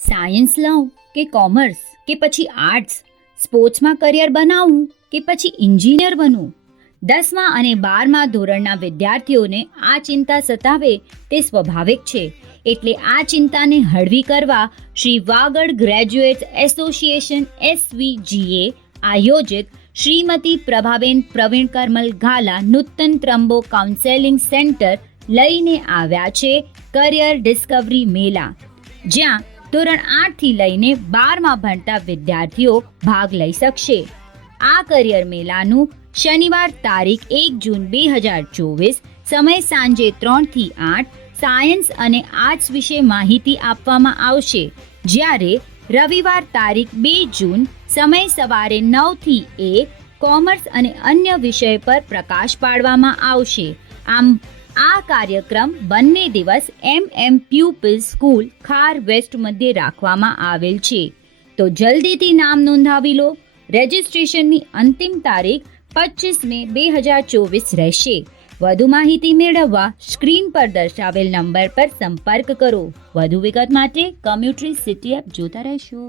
Science લઉં કે commerce કે પછી આર્ટ્સ, સ્પોર્ટ્સમાં કરિયર બનાવવું કે પછી એન્જિનિયર બનવું? 10મા અને 12મા ધોરણના વિદ્યાર્થીઓને આ ચિંતા સતાવે તે સ્વાભાવિક છે. એટલે આ ચિંતાને હળવી કરવા Shri Vagad graduates association SVGA આયોજિત શ્રીમતી પ્રભાબેન પ્રવીણ કરમલ ઘાલા નૂતન ત્રંબો કાઉન્સેલિંગ સેન્ટર લઈને આવ્યા છે કરિયર ડિસ્કવરી મેળા, જ્યાં ધોરણ 8 થી લઈને 12માં ભણતા વિદ્યાર્થીઓ ભાગ લઈ શકશે. આ કરિયર મેળાનું શનિવાર તારીખ 1 જૂન 2024 સમય સાંજે 3 થી 8 સાયન્સ અને આર્ટ્સ વિશે માહિતી આપવામાં આવશે, જ્યારે રવિવાર તારીખ 2 જૂન સમય સવારે 9 થી 1 કોમર્સ અને અન્ય વિષય પર પ્રકાશ પાડવામાં આવશે. આમ આ કાર્યક્રમ બંને દિવસ પ્યુપિલ સ્કૂલ ખાર વેસ્ટ મધ્યે રાખવામાં આવેલ છે. તો જલ્દીથી નામ નોંધાવી લો. રજિસ્ટ્રેશનની અંતિમ તારીખ 25 મે 2024 રહેશે. વધુ માહિતી મેળવવા સ્ક્રીન પર દર્શાવેલ નંબર પર સંપર્ક કરો. વધુ વિગત માટે કોમ્યુટરી સિટી એપ જોતા રહેશો.